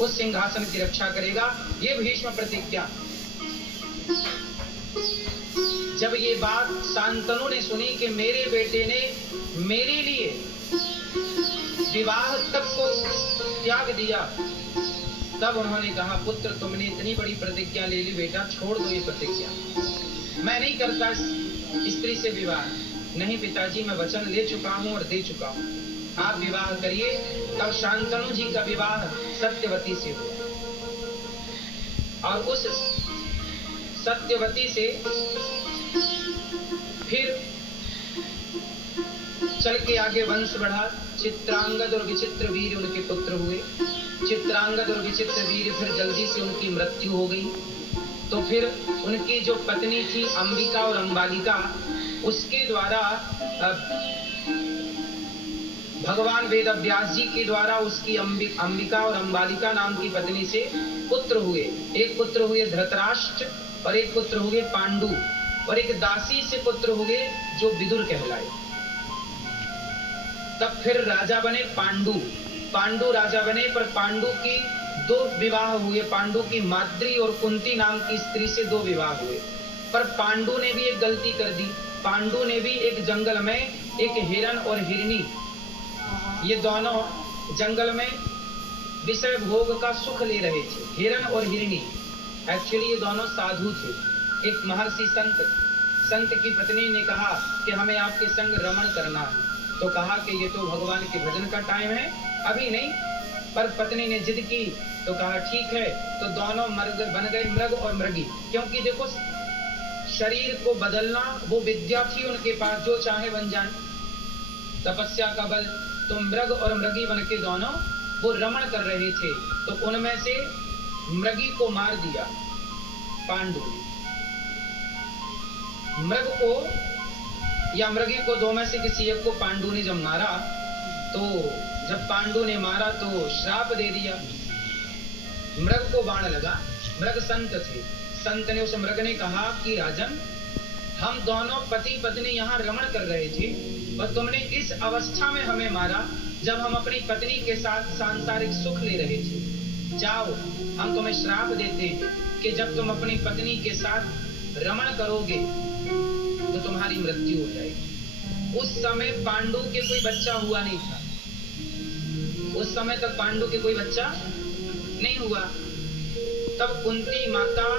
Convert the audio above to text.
उस सिंहासन की रक्षा करेगा। ये भीष्म प्रतिज्ञा। जब ये बात शांतनु ने सुनी कि मेरे बेटे ने मेरे लिए विवाह तक को त्याग दिया, तब उन्होंने कहा, पुत्र तुमने इतनी बड़ी प्रतिज्ञा ले ली, बेटा छोड़ दो ये प्रतिज्ञा, मैं नहीं करता स्त्री से विवाह। नहीं पिताजी, मैं वचन ले चुका हूं और दे चुका हूं, आप विवाह करिए। तब शांतनु जी का विवाह सत्यवती से हुआ और उस सत्यवती से फिर चल के आगे वंश बढ़ा। चित्रांगद और विचित्र वीर उनके पुत्र हुए। चित्रांगद और विचित्र वीर फिर जल्दी से उनकी मृत्यु हो गई। तो फिर उनकी जो पत्नी थी अंबिका और अंबालिका, उसके द्वारा भगवान वेद व्यास जी के द्वारा उसकी अंबिका और अंबालिका नाम की पत्नी से पुत्र हुए। एक पुत्र हुए धृतराष्ट्र और एक पुत्र हुए पांडु और एक दासी से पुत्र हुए जो विदुर कहलाए। तब फिर राजा बने पांडु। पांडु राजा बने, पर पांडु की दो विवाह हुए। पांडु की माद्री और कुंती नाम की स्त्री से दो विवाह हुए। पर पांडु ने भी एक गलती कर दी। पांडु ने भी एक जंगल में एक हिरण और हिरनी, ये दोनों जंगल में विषय भोग का सुख ले रहे थे। हिरण और हिरनी एक्चुअली ये दोनों साधु थे। एक महर्षि संत की पत्नी ने कहा कि हमें आपके संग रमण करना है। तो कहा कि ये तो भगवान के भजन का टाइम है, अभी नहीं। पर पत्नी ने जिद की तो कहा ठीक है। तो दोनों बन गए मृग और मृगी। क्योंकि देखो, शरीर को बदलना वो विद्या थी उनके पास, जो चाहे बन जाए, तपस्या का बल। तो मृग और मृगी बन के दोनों वो रमण कर रहे थे। तो उनमें से मृगी को मार दिया पांडु ने। मृग को या मृगी को, दो में से किसी एक को पांडु ने जब मारा, तो जब पांडु ने मारा तो श्राप दे दिया। मृग को बाण लगा। मृग संत थे। संत ने, उस मृग ने कहा कि राजन, हम दोनों पति पत्नी यहाँ रमण कर रहे थे और तुमने इस अवस्था में हमें मारा जब हम अपनी पत्नी के साथ सांसारिक सुख ले रहे थे। जाओ, हम तुम्हें श्राप देते हैं कि जब तुम अपनी पत्नी के साथ रमण करोगे तो तुम्हारी मृत्यु हो जाएगी। उस समय पांडु के कोई बच्चा हुआ नहीं था। उस समय तक पांडु के कोई बच्चा नहीं हुआ। तब कुंती माता